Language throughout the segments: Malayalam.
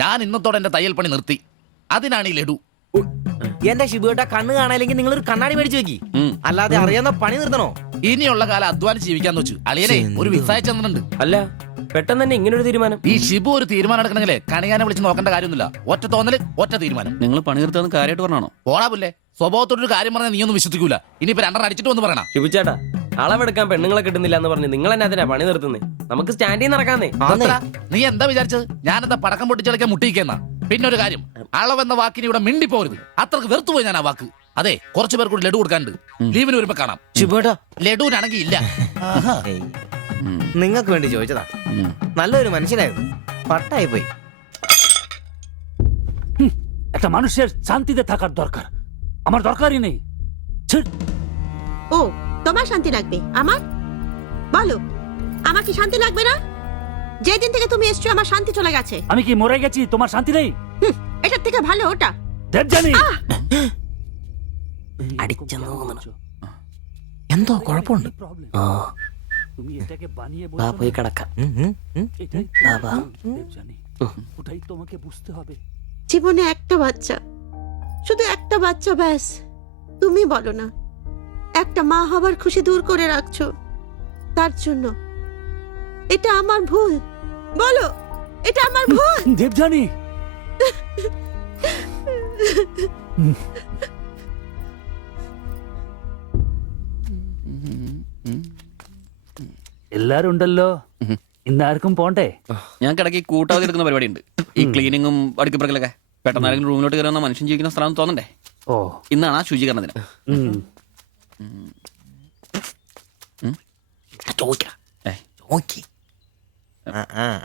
ഞാൻ ഇന്നത്തോടെ എന്റെ തയ്യൽ പണി നിർത്തി. അതിനാണ് ഈ ലഡു. എന്റെ ശിബുവേട്ട കണ്ണ് കാണാനില്ലെങ്കിൽ നിങ്ങൾ ഒരു കണ്ണാടി മേടിച്ചു വെക്കി. അല്ലാതെ അറിയാവുന്ന പണി നിർത്തണോ? ഇനിയുള്ള കാലം അധ്വാനിച്ച് ജീവിക്കാന്ന് വെച്ചു. അളിയനെ ഒരു വിസായ ചെന്നിട്ടുണ്ട്. അല്ല പെട്ടെന്ന് തന്നെ ഇങ്ങനെ ഒരു തീരുമാനം. ഈ ഷിബു ഒരു തീരുമാനം എടുക്കണമെങ്കിലേ കണിയാനെ വിളിച്ച് നോക്കേണ്ട കാര്യമൊന്നുമില്ല. ഒറ്റ തോന്നല്, ഒറ്റ തീരുമാനം. നിങ്ങൾ പണി നിർത്താന്ന് കാര്യമായിട്ട് പറഞ്ഞാണോ? പോടാ സ്വഭാവത്തോടൊരു കാര്യം പറഞ്ഞാൽ നീ ഒന്നും വിശ്വസിക്കൂല. ഇനിയിപ്പോ രണ്ടെണ്ണം അടിച്ചിട്ട് വന്ന് പറയണം. ശിബുച്ചേട്ടാ അളവെടുക്കാൻ പെണ്ണുങ്ങളെ കിട്ടുന്നില്ല എന്ന് പറഞ്ഞ് നിങ്ങൾ തന്നെ അതിനാ പണി നിർത്തുന്നേ. നമുക്ക് സ്റ്റാൻഡിൽ നടക്കാന്നേ. നീ എന്താ വിചാരിച്ചത്? ഞാനെന്താ പടക്കം പൊട്ടിച്ചളിക്കാൻ മുട്ടിയിക്കുന്ന? പിന്നെ ഒരു കാര്യം, അളവെന്ന വാക്കിന് ഇവിടെ മിണ്ടിപ്പോരുത്. അത്രക്ക് വെറുത്തുപോയി ഞാൻ ആ വാക്ക്. അതെ, കുറച്ചു പേർ കൂടി ലഡു കൊടുക്കാനുണ്ട്. ലീവിന് വരുമ്പോ കാണാം. ലഡുവിനാണെങ്കിൽ ഇല്ല. നിങ്ങൾക്ക് വേണ്ടി ചോദിച്ചതാ. നല്ലൊരു മനുഷ്യനായിരുന്നു, പട്ടായി പോയി. একটা মানুষের শান্তিতে থাকার দরকার, আমার দরকারই নেই। ও তোমার শান্তি লাগবে? আমার বলো, আমার কি শান্তি লাগবে না? যেদিন থেকে তুমি এসছো আমার শান্তি চলে গেছে। আমি কি মরে গেছি? তোমার শান্তি নেই? এটার থেকে ভালো ওটা। দেবজানি എന്തോ കുഴപ്പമുണ്ട്. তুমি এটাকে বানিয়ে വാ പോയി കിടക്കാം. এটাই দেবজানি, ওটাই তোমাকে বুঝতে হবে। জীবনে একটা বাচ্চা, শুধু একটা বাচ্চা, ব্যাস। তুমি বলো না, একটা মা হবার খুশি দূর করে রাখছো, তার জন্য এটা আমার ভুল? বলো, এটা আমার ভুল? দেবজানি എല്ലാരും ഉണ്ടല്ലോ, ഇന്നാർക്കും പോണ്ടേ? ഞങ്ങൾക്ക് ഇടയ്ക്ക് കൂട്ടാതെ എടുക്കുന്ന പരിപാടി ഉണ്ട്. ഈ ക്ലീനിങ്ങും അടുക്കിപ്പറക്കലൊക്കെ. പെട്ടെന്ന് ആരെങ്കിലും റൂമിലോട്ട് കയറുന്ന മനുഷ്യൻ ജീവിക്കുന്ന സ്ഥലം തോന്നണ്ടേ? ഓ, ഇന്നാണ് ആ ശുചീകരണ ദിനം.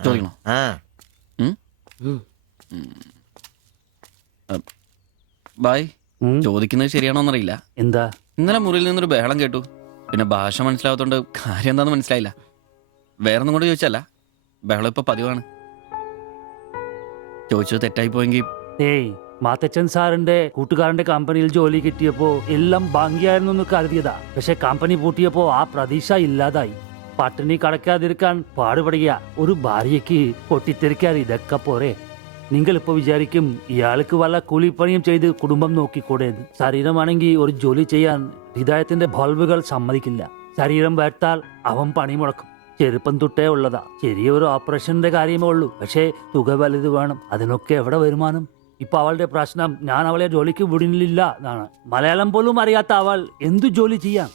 ചോദിക്കണോ? ബായ്, ചോദിക്കുന്നത് ശരിയാണോന്നറിയില്ല. എന്താ? ഇന്നലെ മുറിയിൽ നിന്നൊരു ബഹളം കേട്ടു. പിന്നെ ഭാഷ മനസ്സിലാവാത്തോണ്ട് കാര്യം എന്താന്ന് മനസ്സിലായില്ല. വേറൊന്നും കൊണ്ട് ചോദിച്ചല്ല, ബഹളം ഇപ്പൊ പതിവാണ്. ചോദിച്ചത് തെറ്റായി പോയെങ്കിൽ. ഏയ്, മാത്തച്ചൻ സാറിന്റെ കൂട്ടുകാരന്റെ കമ്പനിയിൽ ജോലി കിട്ടിയപ്പോ എല്ലാം ഭംഗിയായിരുന്നു എന്ന് കരുതിയതാ. പക്ഷെ കമ്പനി പൂട്ടിയപ്പോ ആ പ്രതീക്ഷ ഇല്ലാതായി. പട്ടിണി കടക്കാതിരിക്കാൻ പാടുപെടുക. ഒരു ഭാര്യയ്ക്ക് പൊട്ടിത്തെറിക്കാൻ ഇതൊക്കെ പോരെ? നിങ്ങളിപ്പോ വിചാരിക്കും ഇയാൾക്ക് വല്ല കൂലിപ്പണിയും ചെയ്ത് കുടുംബം നോക്കിക്കൂടേന്ന്. ശരീരമാണെങ്കിൽ ഒരു ജോലി ചെയ്യാൻ ഹൃദയത്തിന്റെ ബൾബുകൾ സമ്മതിക്കില്ല. ശരീരം വേർത്താൽ അവൻ പണി മുടക്കും. ചെറുപ്പം തൊട്ടേ ഉള്ളതാ. ചെറിയൊരു ഓപ്പറേഷന്റെ കാര്യമേ ഉള്ളൂ, പക്ഷേ തുക വലുത് വേണം. അതിനൊക്കെ എവിടെ വരുമാനം? ഇപ്പൊ അവളുടെ പ്രശ്നം ഞാൻ അവളെ ജോലിക്ക് വിടുന്നില്ല എന്നാണ്. മലയാളം പോലും അറിയാത്ത അവൾ എന്തു ജോലി ചെയ്യാം?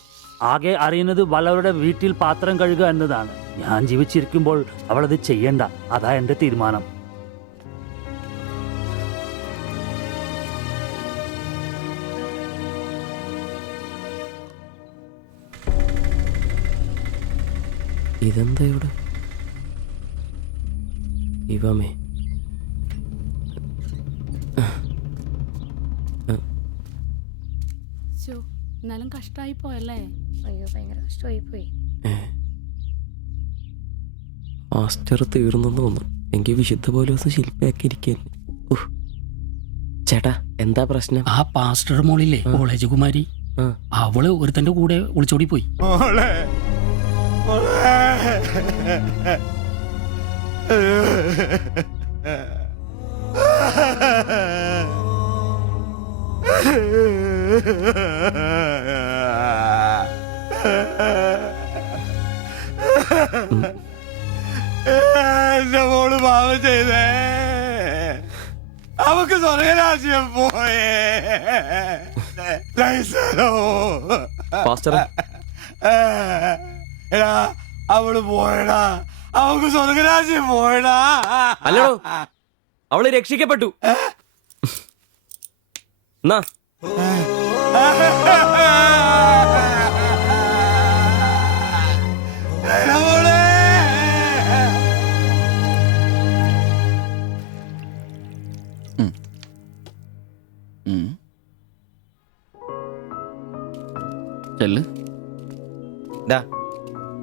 ആകെ അറിയുന്നത് വല്ലവരുടെ വീട്ടിൽ പാത്രം കഴുകുക എന്നതാണ്. ഞാൻ ജീവിച്ചിരിക്കുമ്പോൾ അവളത് ചെയ്യണ്ട. അതാ എന്റെ തീരുമാനം. ഇതെന്താ ഇവിടെ? ഇവമേ എന്നാലും കഷ്ടായി പോയല്ലേ? അയ്യോ, ഭയങ്കര കഷ്ടമായി പോയി. മാസ്റ്റർ തീർന്നെന്ന് തോന്നുന്നു. എനിക്ക് വിശുദ്ധ പോലെ ദിവസം ശില്പിയാക്കിയിരിക്കുന്നു. ചേട്ടാ, എന്താ പ്രശ്നം? ആ പാസ്റ്റർ മോളില്ലേ, കോളേജ് കുമാരി, അവള് ഒരുത്തന്റെ കൂടെ ഒളിച്ചോടി പോയി. എന്റെ മോള് പാവം ചെയ്തേ. അവക്ക് സ്വർഗരാജ്യം പോയേ. എടാ, അവള് പോയടാ. അവക്ക് സ്വർഗരാജ്യം പോയടാ. അല്ലടോ, അവള് രക്ഷിക്കപ്പെട്ടു. എന്നാ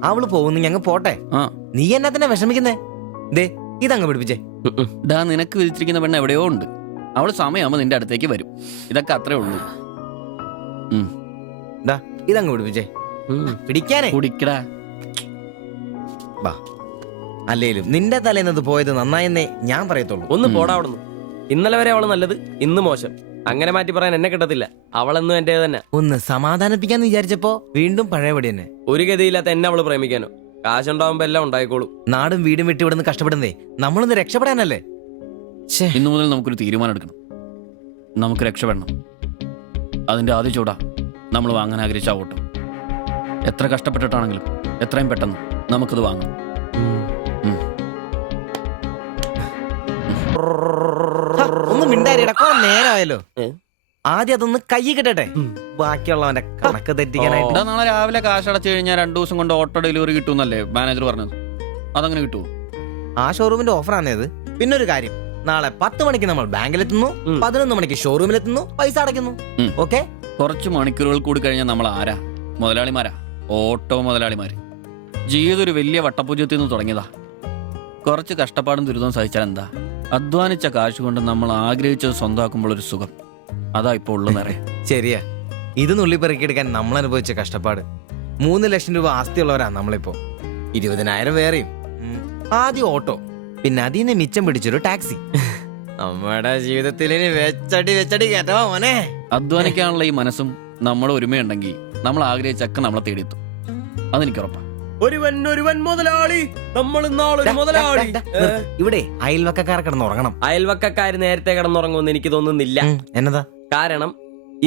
അവള് പോകുന്നു, ഞങ്ങ പോട്ടെ. നീ എന്നാ തന്നെ വിഷമിക്കുന്നേ? ദേ, ഇതങ്ങ് പിടിപ്പിച്ചേ. നിനക്ക് വിധിച്ചിരിക്കുന്ന പെണ്ണ് എവിടെയോ ഉണ്ട്. അവള് സമയമാകുമ്പോ നിന്റെ അടുത്തേക്ക് വരും. ഇതൊക്കെ അത്രേ ഉള്ളൂ. ഇതങ്ങ് പിടിപ്പിച്ചേ. പിടിക്കാനേ കുടിക്കടാ. ബാ. അല്ലേലും നിന്റെ തലേന്നത് പോയത് നന്നായെന്നേ ഞാൻ പറയത്തുള്ളൂ. ഒന്ന് പോടാ അവിടുന്ന്. ഇന്നലെ വരെ അവള് നല്ലത്, ഇന്ന് മോശം. അങ്ങനെ മാറ്റി പറയാൻ എന്നെ കിട്ടത്തില്ല. അവളെന്നും എന്റെ തന്നെ. ഒന്ന് സമാധാനിപ്പിക്കാന്ന് വിചാരിച്ചപ്പോ വീണ്ടും പഴയപടി തന്നെ. ഒരു ഗതിയില്ലാത്ത എന്നെ അവള് പ്രേമിക്കാനോ? കാശുണ്ടാവുമ്പോ എല്ലാം ഉണ്ടായിക്കോളും. നാടും വീടും വിട്ട് ഇവിടുന്ന് കഷ്ടപ്പെടുന്നേ നമ്മളൊന്ന് രക്ഷപ്പെടാനല്ലേ. ശ്ശേ. ഇന്നു മുതൽ നമുക്കൊരു തീരുമാനം എടുക്കണം. നമുക്ക് രക്ഷപ്പെടണം. അതിന്റെ ആദ്യ ചൂടാ നമ്മൾ വാങ്ങാൻ ആഗ്രഹിച്ച ആ ഓട്ടോ. എത്ര കഷ്ടപ്പെട്ടിട്ടാണെങ്കിലും എത്രയും പെട്ടെന്ന് നമുക്കത് വാങ്ങണം. ഹ, ഒന്ന് മിണ്ടാരിടാ, കുറെ നേരമായല്ലോ. ഏ? ആദ്യം അതൊന്ന് കൈ കിട്ടട്ടെ, ബാക്കിയുള്ളവന്റെ കണക്ക് തെറ്റിക്കാനായിട്ട്. എടാ, നാളെ രാവിലെ കാശ് അടച്ചു കഴിഞ്ഞാൽ 2 ദിവസം കൊണ്ട് ഓട്ടോ ഡെലിവറി കിട്ടുമെന്നല്ലേ മാനേജർ പറഞ്ഞത്? അതങ്ങനെ കിട്ടുമോ? ആ ഷോറൂമിന്റെ ഓഫറാണ് ഇത്. പിന്നെ ഒരു കാര്യം, നാളെ 10 മണിക്ക് നമ്മൾ ബാങ്കിലെത്തുന്നു, 11 മണിക്ക് ഷോറൂമിലെത്തുന്നു, പൈസ അടയ്ക്കുന്നു. ഓക്കെ? കുറച്ച് മണിക്കൂറുകൾ കൂടി കഴിഞ്ഞാൽ നമ്മൾ ആരാ? മുതലാളിമാരാ, ഓട്ടോ മുതലാളിമാര്. ജീവിതം ഒരു വലിയ വട്ടപൂജ്യത്തിൽ നിന്ന് തുടങ്ങിയതാ. കുറച്ച് കഷ്ടപ്പാടും ദുരിതവും സഹിച്ചാൽ എന്താ? അധ്വാനിച്ച കാശ് കൊണ്ട് നമ്മൾ ആഗ്രഹിച്ചത് സ്വന്തമാക്കുമ്പോൾ ഒരു സുഖം, അതാ ഇപ്പോൾ ഉള്ളു നിറയെ. ശരിയാ, ഇത് നുള്ളി പെറുക്കിയെടുക്കാൻ നമ്മൾ അനുഭവിച്ച കഷ്ടപ്പാട്. 3 ലക്ഷം രൂപ ആസ്തിയുള്ളവരാ നമ്മളിപ്പോ. 20,000 വേറെയും. ആദ്യം ഓട്ടോ, പിന്നെ അതിന് മിച്ചം പിടിച്ചൊരു ടാക്സി. നമ്മുടെ ജീവിതത്തിൽ ഇനി വെച്ചടി കേട്ടോ മോനെ. അധ്വാനിക്കാനുള്ള ഈ മനസ്സും നമ്മുടെ ഒരുമയുണ്ടെങ്കിൽ നമ്മൾ ആഗ്രഹിച്ചൊക്കെ നമ്മളെ തേടിയെത്തും. അതെനിക്ക് ഉറപ്പാ. ഒരുവൻ മുതലാളി, നമ്മൾ നാളൊരു മുതലാളി. ഇവിടെ അയൽവക്കക്കാർ കിടന്ന് ഉറങ്ങണം. അയൽവക്കക്കാര് നേരത്തെ കിടന്നുറങ്ങുമെന്ന് എനിക്ക് തോന്നുന്നില്ല. എന്നതാ കാരണം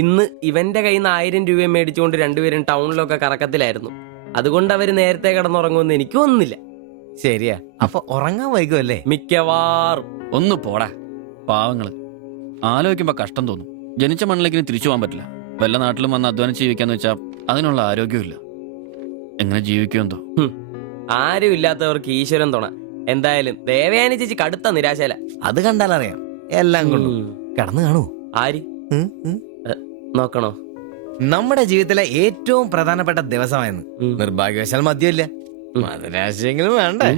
ഇന്ന് ഇവന്റെ കയ്യിൽ നിന്ന് 1000 രൂപ മേടിച്ചുകൊണ്ട് രണ്ടുപേരും ടൗണിലൊക്കെ കറക്കത്തിലായിരുന്നു. അതുകൊണ്ട് അവര് നേരത്തെ കിടന്നുറങ്ങുമെന്ന് എനിക്ക് തോന്നുന്നില്ല. ശരിയാ, അപ്പൊ ഉറങ്ങാൻ വൈകുമല്ലേ? മിക്കവാറും. ഒന്ന് പോടാ പാവങ്ങള്. ആലോചിക്കുമ്പോ കഷ്ടം തോന്നും. ജനിച്ച മണ്ണിലേക്ക് ഇനി തിരിച്ചു പോകാൻ പറ്റില്ല. വല്ല നാട്ടിലും വന്ന് അധ്വാനിച്ച് ജീവിക്കാന്ന് വെച്ചാൽ അതിനുള്ള ആരോഗ്യമില്ല. എങ്ങനെ ജീവിക്കുമെന്തോ. ആരും ഇല്ലാത്തവർക്ക് ഈശ്വരൻ തുണ. എന്തായാലും ദേവയാനി ചേച്ചി കടുത്ത നിരാശയില. അത് കണ്ടാലറിയാം എല്ലാം കൊണ്ടും. കിടന്നു കാണൂ. ആര് നോക്കണോ? നമ്മുടെ ജീവിതത്തിലെ ഏറ്റവും പ്രധാനപ്പെട്ട ദിവസമായിരുന്നു. നിർഭാഗ്യവശാൽ മദ്യമില്ല, മധുരാശയെങ്കിലും വേണ്ടേ.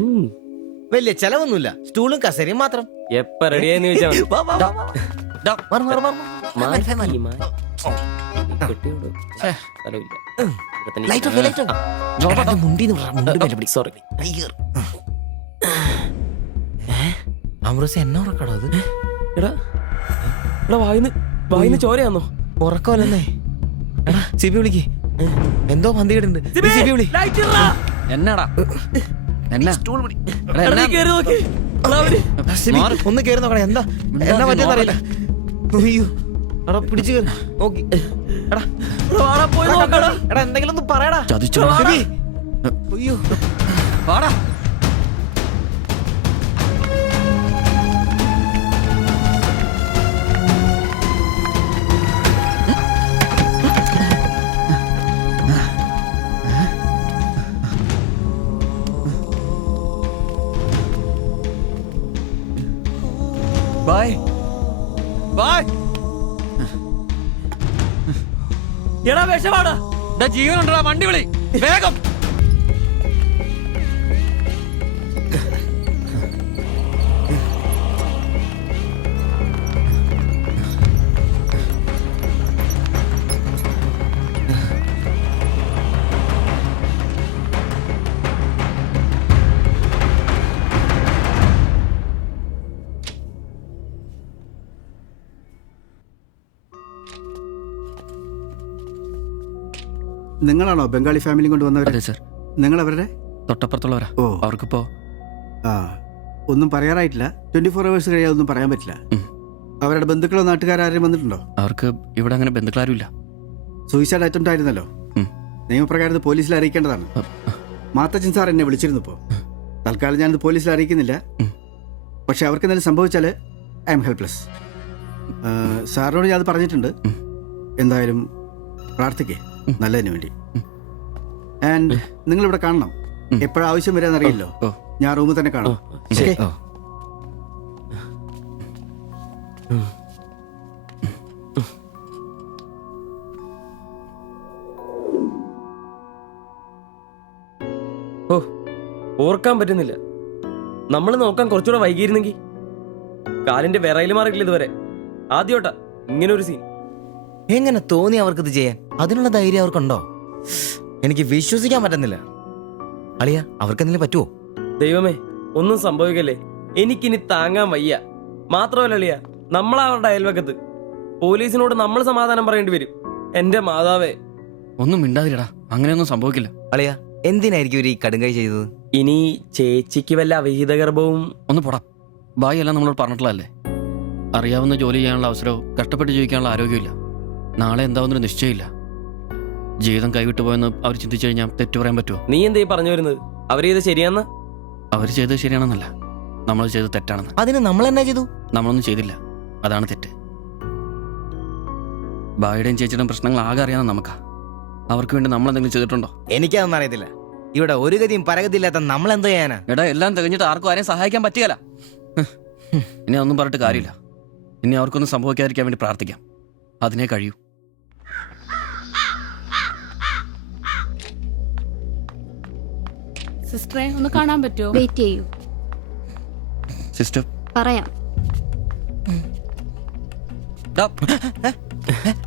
വലിയ ചെലവൊന്നുമില്ല, സ്റ്റൂളും കസേരയും മാത്രം. എപ്പ റെഡിയാന്ന് ചോദിച്ചാൽ വാ, വാ, വാ, വാ. മാറ്, മാറ്, മാറ്, മാറ്. Light off, light off. ജോബാ, മുണ്ടീന്ന് പറ, മുണ്ട് മേലെ പിടി. സോറി. അയ്യർ. അമൃസ് എന്നെ ഉറക്കടോ അത്? എടാ വായിന്ന് ചോരയാന്നോ? ഉറക്കമല്ലേ? എടാ സിബി വിളിക്ക്, എന്തോ പന്തികേടുണ്ട്. സിബി വിളി. എന്നാടാ? എന്നാ? സ്റ്റൂൾ പിടി. എടാ, എന്നാ? സിബി, ഒന്ന് കേറി നോക്കണേ, എന്താ എന്നാ പറ്റിയെന്ന് അറിയില്ല. അയ്യോ, എടാ പിടിച്ചു കേറി നോക്കി. എടാ എടാ എന്തെങ്കിലും ഒന്ന് പറയടാ. ചതിച്ചോ? സിബി. അയ്യോ, വാടാ. Bye bye. എടാ വിഷമാടാ. ജീവനുണ്ടാ, വണ്ടി വിളി വേഗം. നിങ്ങളാണോ ബംഗാളി ഫാമിലി കൊണ്ടുവന്നവർ? അതെ സർ. നിങ്ങൾ അവരുടെ തൊട്ടപ്പുറത്തുള്ളവരാ. ഓ, അവർക്കിപ്പോ ആ ഒന്നും പറയാറായിട്ടില്ല. 24 hours കഴിയാതെ ഒന്നും പറയാൻ പറ്റില്ല. അവരുടെ ബന്ധുക്കളോ നാട്ടുകാരും വന്നിട്ടുണ്ടോ? അവർക്ക് ഇവിടെ അങ്ങനെ ബന്ധുക്കളാരും ഇല്ല. സൂയിസൈഡ് അറ്റംപ്റ്റ് ആയിരുന്നല്ലോ. നിയമപ്രകാരം പോലീസിൽ അറിയിക്കേണ്ടതാണ്. മാത്തച്ചൻ സാർ എന്നെ വിളിച്ചിരുന്നു. ഇപ്പോൾ തൽക്കാലം ഞാനത് പോലീസിൽ അറിയിക്കുന്നില്ല. പക്ഷെ അവർക്ക് എന്തെങ്കിലും സംഭവിച്ചാൽ ഐ എം ഹെൽപ്ലെസ്. സാറിനോട് ഞാൻ അത് പറഞ്ഞിട്ടുണ്ട്. എന്തായാലും പ്രാർത്ഥിക്കേ നല്ലതിന് വേണ്ടി. ആൻഡ് നിങ്ങൾ ഇവിടെ കാണണം. എപ്പോഴാവശ്യം വരാന്നറിയില്ലോ. ഞാൻ റൂമിൽ തന്നെ കാണാം. ശരി. ഓ, ഓർക്കാൻ പറ്റുന്നില്ല. നമ്മൾ നോക്കാൻ കുറച്ചുകൂടെ വൈകിയിരുന്നെങ്കിൽ. കാലിന്റെ വിറയിൽ മാറിയില്ല ഇതുവരെ. ആദ്യോട്ടാ ഇങ്ങനെ ഒരു സീൻ. എങ്ങനെ തോന്നി അവർക്കിത് ചെയ്യാൻ? അതിനുള്ള ധൈര്യം അവർക്കുണ്ടോ? എനിക്ക് വിശ്വസിക്കാൻ പറ്റുന്നില്ല. അളിയ, അവർക്ക് എന്തെങ്കിലും പറ്റുമോ? ദൈവമേ, ഒന്നും സംഭവിക്കല്ലേ. എനിക്കിനി താങ്ങാൻ വയ്യ. മാത്രമല്ല അളിയ, നമ്മളാ അവരുടെ അയൽവക്കത്ത്. പോലീസിനോട് നമ്മൾ സമാധാനം പറയേണ്ടി വരും. എന്റെ മാതാവേ. ഒന്നും മിണ്ടാതിരടാ, അങ്ങനെയൊന്നും സംഭവിക്കില്ല. അളിയ, എന്തിനായിരിക്കും ഇവർ ഈ കടുങ്കൈ ചെയ്തത്? ഇനി ചേച്ചിക്ക് വല്ല അവിഹിത ഗർഭവും. ഒന്ന് പോടാ. ബായി എല്ലാം നമ്മളോട് പറഞ്ഞിട്ടുള്ളതല്ലേ. അറിയാവുന്ന ജോലി ചെയ്യാനുള്ള അവസരവും കഷ്ടപ്പെട്ട് ജീവിക്കാനുള്ള ആരോഗ്യമില്ല. നാളെ എന്താവുന്നൊരു നിശ്ചയമില്ല. ജീവിതം കൈവിട്ടു പോയെന്ന് അവർ ചിന്തിച്ചു കഴിഞ്ഞാൽ തെറ്റു പറയാൻ പറ്റുമോ? നീ എന്തേ പറഞ്ഞു വരുന്നത്? അവര് ചെയ്ത് ശരിയാന്ന്? അവർ ചെയ്തത് ശരിയാണെന്നല്ല, നമ്മൾ ചെയ്തത് തെറ്റാണെന്ന്. അതിന് നമ്മൾ എന്നാ ചെയ്തു? നമ്മളൊന്നും ചെയ്തില്ല, അതാണ് തെറ്റ്. ബായിയുടെയും ചേച്ചിയുടെയും പ്രശ്നങ്ങൾ ആകെ അറിയാവുന്ന നമുക്കാ. അവർക്ക് വേണ്ടി നമ്മൾ എന്തെങ്കിലും ചെയ്തിട്ടുണ്ടോ? എനിക്കതൊന്നും അറിയത്തില്ല. ഇവിടെ ഒരു ഗതിയും പരഗതിയില്ലാത്ത നമ്മൾ എന്തോ ചെയ്യാനാ? എടാ, എല്ലാം തികഞ്ഞിട്ട് ആർക്കും ആരെയും സഹായിക്കാൻ പറ്റുകയില്ല. ഇനി ഒന്നും പറഞ്ഞിട്ട് കാര്യമില്ല. ഇനി അവർക്കൊന്നും സംഭവിക്കാതിരിക്കാൻ വേണ്ടി പ്രാർത്ഥിക്കാം. അതിനെ കഴിയൂ. സിസ്റ്ററെ ഒന്ന് കാണാൻ പറ്റുമോ? വെയിറ്റ് ചെയ്യൂ, സിസ്റ്റർ, പറയാം.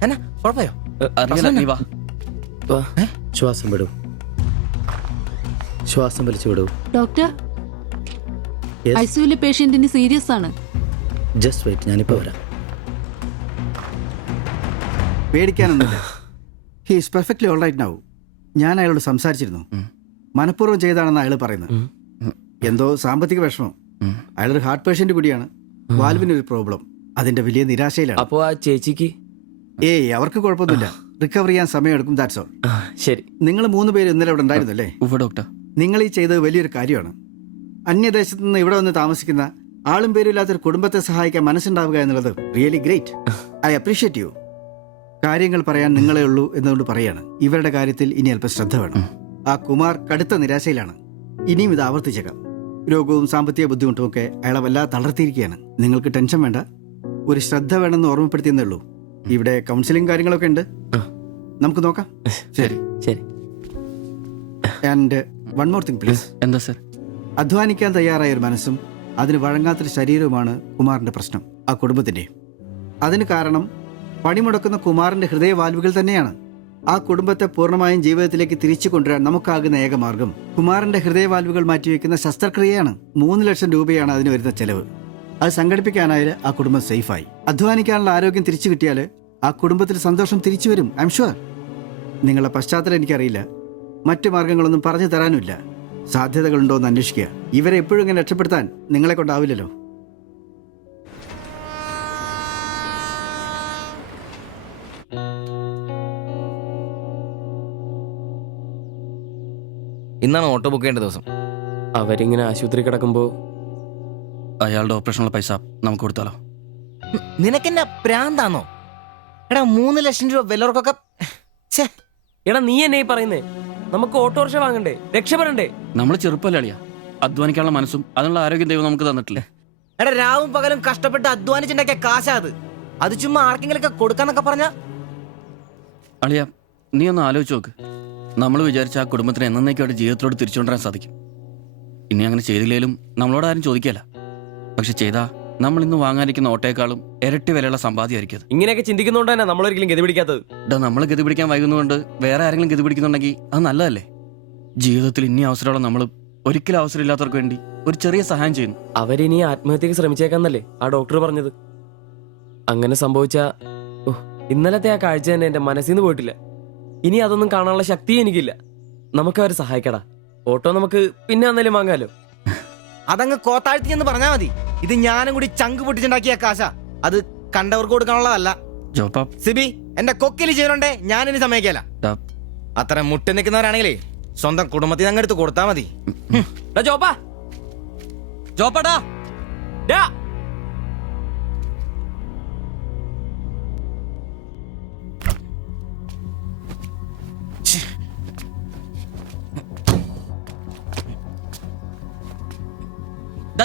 എന്നാ കുഴപ്പമോ? അറിയില്ല, നീ വാ. ശ്വാസം വിടൂ, ശ്വാസം വലിച്ചു വിടൂ. ഡോക്ടർ, ഐസിയുലെ പേഷ്യന്റിന് സീരിയസ് ആണ്. ജസ്റ്റ് വെയിറ്റ്, ഞാനിപ്പോൾ വരാം. പേടിക്കാനൊന്നുമില്ല. He is perfectly all right now. ഞാൻ അയാളോട് സംസാരിച്ചിരുന്നു. മനഃപൂർവ്വം ചെയ്താണെന്ന് അയാൾ പറയുന്നത്. എന്തോ സാമ്പത്തിക വിഷമം. അയാളൊരു ഹാർട്ട് പേഷ്യന്റ് കൂടിയാണ്. വാൽവിനൊരു പ്രോബ്ലം. അതിന്റെ വലിയ നിരാശയിലാണ്. അപ്പോ ആ ചേച്ചിക്ക്? അവർക്ക് കുഴപ്പമൊന്നുമില്ല. റിക്കവർ ചെയ്യാൻ സമയമെടുക്കും. That's all. ശരി. നിങ്ങൾ 3 പേര് ഇന്നലെ ഇവിടെ ഉണ്ടായിരുന്നല്ലേ? ഡോക്ടർ, നിങ്ങൾ ഈ ചെയ്തത് വലിയൊരു കാര്യമാണ്. അന്യദേശത്ത് നിന്ന് ഇവിടെ വന്ന് താമസിക്കുന്ന ആളും പേരും ഇല്ലാത്തൊരു കുടുംബത്തെ സഹായിക്കാൻ മനസ്സുണ്ടാവുക എന്നുള്ളത് really great. I appreciate you. കാര്യങ്ങൾ പറയാൻ നിങ്ങളെ ഉള്ളൂ എന്നുകൊണ്ട് പറയാണ്. ഇവരുടെ കാര്യത്തിൽ ഇനി അല്പം ശ്രദ്ധ വേണം. ആ കുമാർ കടുത്ത നിരാശയിലാണ്. ഇനിയും ഇത് ആവർത്തിച്ചേക്കാം. രോഗവും സാമ്പത്തിക ബുദ്ധിമുട്ടും ഒക്കെ അയാളെ വല്ലാതെ തളർത്തിയിരിക്കുകയാണ്. നിങ്ങൾക്ക് ടെൻഷൻ വേണ്ട. ഒരു ശ്രദ്ധ വേണമെന്ന് ഓർമ്മപ്പെടുത്തിയെന്നേ ഉള്ളൂ. ഇവിടെ കൗൺസിലിംഗ് കാര്യങ്ങളൊക്കെ ഉണ്ട്. നമുക്ക് നോക്കാം. ശരി ശരി. And one more thing please. എന്താ സർ? അധ്വാനിക്കാൻ തയ്യാറായ ഒരു മനസ്സും അതിന് വഴങ്ങാത്തൊരു ശരീരവുമാണ് കുമാറിന്റെ പ്രശ്നം, ആ കുടുംബത്തിന്റെ. അതിന് കാരണം പണിമുടക്കുന്ന കുമാറിന്റെ ഹൃദയവാൽവുകൾ തന്നെയാണ്. ആ കുടുംബത്തെ പൂർണ്ണമായും ജീവിതത്തിലേക്ക് തിരിച്ചു കൊണ്ടുവരാൻ നമുക്കാകുന്ന ഏക മാർഗം കുമാറിന്റെ ഹൃദയവാൽവുകൾ മാറ്റിവെക്കുന്ന ശസ്ത്രക്രിയയാണ്. 3 ലക്ഷം രൂപയാണ് അതിന് വരുന്ന ചെലവ്. അത് സംഘടിപ്പിക്കാനായാൽ ആ കുടുംബം സേഫായി. അധ്വാനിക്കാനുള്ള ആരോഗ്യം തിരിച്ചു കിട്ടിയാൽ ആ കുടുംബത്തിൽ സന്തോഷം തിരിച്ചു വരും. I am sure. നിങ്ങളുടെ പശ്ചാത്തലം എനിക്കറിയില്ല, മറ്റു മാർഗങ്ങളൊന്നും പറഞ്ഞു തരാനുമില്ല. സാധ്യതകളുണ്ടോ എന്ന് അന്വേഷിക്കുക. ഇവരെ എപ്പോഴും ഇങ്ങനെ രക്ഷപ്പെടുത്താൻ നിങ്ങളെ കൊണ്ടാവില്ലല്ലോ. ഇന്നാണ് ഓട്ടോ ബുക്ക് ചെയ്യേണ്ട ദിവസം. അവരിങ്ങനെ ആശുപത്രി കിടക്കുമ്പോ അയാളുടെ ഓപ്പറേഷനുള്ള പൈസ നമുക്ക് കൊടുത്താലോ? നിനക്കെന്നെ പ്രാന്താന്നോ? എടാ, 3 ലക്ഷം രൂപ വിലവർക്കൊക്കെ. എടാ, നീ എന്നെ ഈ പറയുന്നേ? നമുക്ക് ഓട്ടോറിക്ഷ വാങ്ങണ്ടേ? രക്ഷപ്പെടണ്ടേ? നമ്മൾ ചെറുപ്പല്ലേ അളിയാ. അധ്വാനിക്കാനുള്ള മനസ്സും അതിനുള്ള ആരോഗ്യം ദൈവം നമുക്ക് തന്നിട്ടില്ലേ? എടാ, രാവും പകലും കഷ്ടപ്പെട്ട് അധ്വാനിച്ചിട്ടുണ്ടാക്കിയ കാശാ അത്. അത് ചുമ്മാ ആർക്കെങ്കിലൊക്കെ കൊടുക്കാന്നൊക്കെ പറഞ്ഞ. അളിയ, നീ ഒന്ന് ആലോചിച്ച് നോക്ക്. നമ്മൾ വിചാരിച്ച ആ കുടുംബത്തിന് എന്നേക്കുമായിട്ട് ജീവിതത്തിലോട് തിരിച്ചുകൊണ്ടുവരാൻ സാധിക്കും. ഇനി അങ്ങനെ ചെയ്തില്ലേലും നമ്മളോട് ആരും ചോദിക്കല്ല. പക്ഷെ ചെയ്താ നമ്മൾ ഇന്ന് വാങ്ങാനിരിക്കുന്ന ഓട്ടോയെക്കാളും ഇരട്ടി വിലയുള്ള സമ്പാദ്യമായിരിക്കും അത്. ഇങ്ങനെയൊക്കെ ചിന്തിക്കുന്നതുകൊണ്ട് തന്നെ നമ്മളൊരിക്കലും ഗതി പിടിക്കാത്തത്. നമ്മൾ ഗതി പിടിക്കാൻ വൈകുന്നതുകൊണ്ട് വേറെ ആരെങ്കിലും ഗതി പിടിക്കുന്നുണ്ടെങ്കിൽ അത് നല്ലതല്ലേ? ജീവിതത്തിൽ ഇനി അവസരമുള്ള നമ്മൾ ഒരിക്കലും അവസരമില്ലാത്തവർക്ക് വേണ്ടി ഒരു ചെറിയ സഹായം ചെയ്യുന്നു. അവരിനി ആത്മഹത്യക്ക് ശ്രമിച്ചേക്കാന്നല്ലേ ആ ഡോക്ടർ പറഞ്ഞത്? അങ്ങനെ സംഭവിച്ചാ ഇന്നലത്തെ ആ കാഴ്ച തന്നെ എന്റെ മനസ്സിൽ നിന്ന് പോയിട്ടില്ല. ഇനി അതൊന്നും കാണാനുള്ള ശക്തി എനിക്കില്ല. നമുക്ക് അവരെ സഹായിക്കടാ. ഓട്ടോ നമുക്ക് പിന്നെ അന്നേലും വാങ്ങാലോ. അതങ്ങ് കോത്താഴ്ത്തി എന്ന് പറഞ്ഞാ മതി. ഇത് ഞാനും കൂടി ചങ്ക് പൊട്ടിച്ചുണ്ടാക്കിയ കാശാ. അത് കണ്ടവർക്ക് കൊടുക്കാനുള്ളതല്ല. ജോപ്പാ, സിബി, എന്റെ കൊക്കിൽ ജീവനുണ്ടേ ഞാനിനി സമ്മതിക്കല. അത്ര മുട്ടി നിൽക്കുന്നവരാണെങ്കിലേ സ്വന്തം കുടുംബത്തിൽ അങ്ങ് എടുത്ത് കൊടുത്താ മതി. ജോപ്പാ, ജോപ്പാടാ,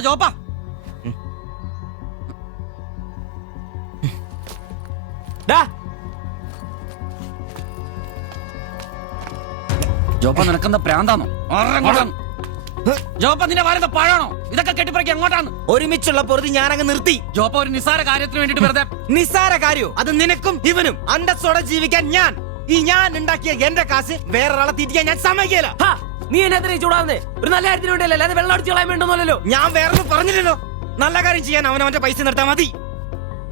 ജോപ്പാ, ജോപ്പ, നിനക്കെന്താ പ്രാന്താണോ? ജോപ്പ, നിന്റെ വാരുന്ന പഴാണോ? ഇതൊക്കെ കെട്ടിപ്പറക്കി എങ്ങോട്ടാണ്? ഒരുമിച്ചുള്ള പൊറുതി ഞാനങ്ങ് നിർത്തി. ജോപ്പ, ഒരു നിസ്സാര കാര്യത്തിന് വേണ്ടിട്ട് വെറുതെ. നിസ്സാര കാര്യോ? അത് നിനക്കും ഇവനും അന്തസ്സോടെ ജീവിക്കാൻ ഞാൻ ഈ ഞാൻ ഉണ്ടാക്കിയ എന്റെ കാശ് വേറൊരാളെ തീറ്റിക്കാൻ ഞാൻ സമ്മതിക്കില്ല. ഹാ, നീ എന്നെ അത്രയും ചൂടാവുന്നേ ഒരു നല്ല കാര്യത്തിന് വേണ്ടിയല്ലേ, അല്ലാതെ വെള്ളം അടിച്ചു കളയാൻ വേണ്ടല്ലോ. ഞാൻ വേറൊന്നും പറഞ്ഞില്ലല്ലോ. നല്ല കാര്യം ചെയ്യാൻ അവനവന്റെ പൈസ നിർത്താൻ മതി.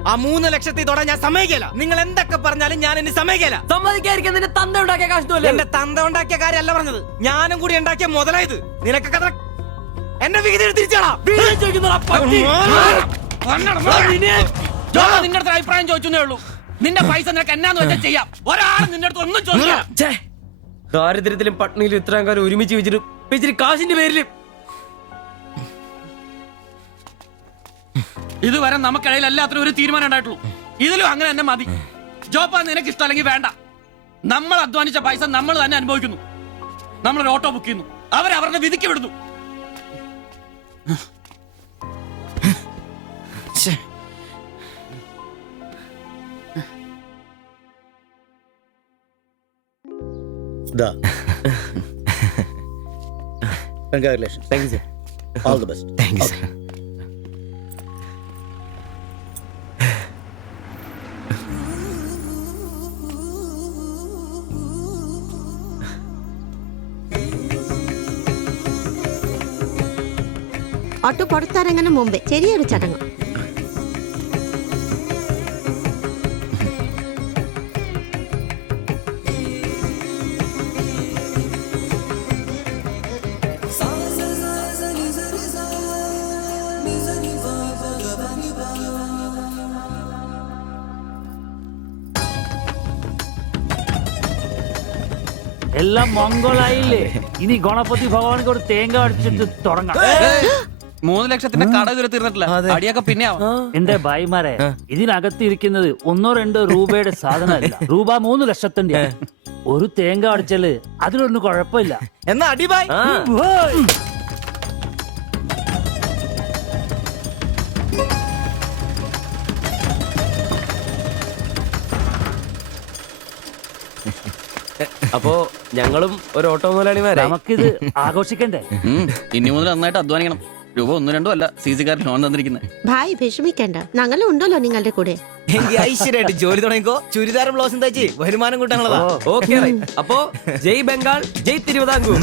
ആ 3 ലക്ഷത്തിൽ തൊടാൻ ഞാൻ സമ്മതിക്കില്ല. നിങ്ങൾ എന്തൊക്കെ പറഞ്ഞാലും ഞാൻ എന്നെ സമ്മതിക്കില്ല. സമ്മതിക്കാതിരിക്കാൻ നിന്റെ തന്ത ഉണ്ടാക്കിയ കാശ് എന്റെ തന്ത ഉണ്ടാക്കിയ കാര്യമല്ല പറഞ്ഞത്, ഞാനും കൂടി ഉണ്ടാക്കിയ മുതലായത്. നിനക്കൊക്കെ അത്ര എന്റെ വിഹിതം തിരിച്ചാടാ. നിന്റെ അടുത്ത് അഭിപ്രായം ചോദിച്ചേ ഉള്ളൂ. നിന്റെ പൈസ നിനക്ക് എന്നാന്ന് വെച്ചാൽ ചെയ്യാം. ഒരാൾ നിന്റെ അടുത്ത് ഒന്നും ചോദിക്കാം. ദാരിദ്ര്യത്തിലും പട്ടിണിയിലും ഇത്രയും കാലം ഒരുമിച്ച് വെച്ചിട്ട് ഇച്ചിരി കാശിന്റെ പേരിലും ഇതുവരെ നമുക്കിടയിൽ എല്ലാത്തിനും ഒരു തീരുമാനം ഉണ്ടായിട്ടുള്ളൂ. ഇതിലും അങ്ങനെ തന്നെ മതി. ജോപ്പാ നിനക്ക് ഇഷ്ടമല്ലെങ്കിൽ വേണ്ട. നമ്മൾ അധ്വാനിച്ച പൈസ നമ്മൾ തന്നെ അനുഭവിക്കുന്നു. നമ്മളൊരു ഓട്ടോ ബുക്ക് ചെയ്യുന്നു, അവരവരുടെ വിധിക്ക് വിടുന്നു. Congratulations. Thank you sir. All the best. Thank you, sir. Auto പുറത്തിറങ്ങുന്ന മുമ്പേ ചെറിയൊരു ചടങ്ങ്. എല്ലാം മംഗളായില്ലേ? ഇനി ഗണപതി ഭഗവാനിക്ക് ഒരു തേങ്ങ അടിച്ചിട്ട് തുടങ്ങാം. 3 ലക്ഷത്തിന്റെ കട ഇതുവരെ തീർന്നിട്ടില്ല. അടിയൊക്കെ പിന്നെ ആവാം. എന്റെ ഭായിമാരെ, ഇതിനകത്ത് ഇരിക്കുന്നത് 1-2 രൂപയുടെ സാധനമല്ല, രൂപ 3 ലക്ഷത്തിന്റെ. ഒരു തേങ്ങ അടിച്ചാല് അതിലൊന്നും കുഴപ്പമില്ല. എന്നാ അടിബായ്. ഓയ്. അപ്പോ ഞങ്ങളും ഒരു ഓട്ടോ മുതലാളിമാരായി. നമുക്കിത് ആഘോഷിക്കണ്ടേ? ഇനി മുതൽ നന്നായിട്ട് അധ്വാനിക്കണം. രൂപ 1-2 അല്ല CC-കാർ ലോൺ തന്നിരിക്കുന്നത്. ഭായ് വിഷമിക്കണ്ട, ഞങ്ങളും ഉണ്ടല്ലോ നിങ്ങളുടെ കൂടെ. എങ്കിൽ ഐശ്വര്യമായിട്ട് ജോലി തുടങ്ങിക്കോ. ചുരിദാറും ബ്ലൗസും തയ്ച്ച് വരുമാനം കൂട്ടാനുള്ളതാ. ഓക്കെ, അപ്പോ ജയ് ബംഗാൾ, ജയ് തിരുവിതാംകൂർ.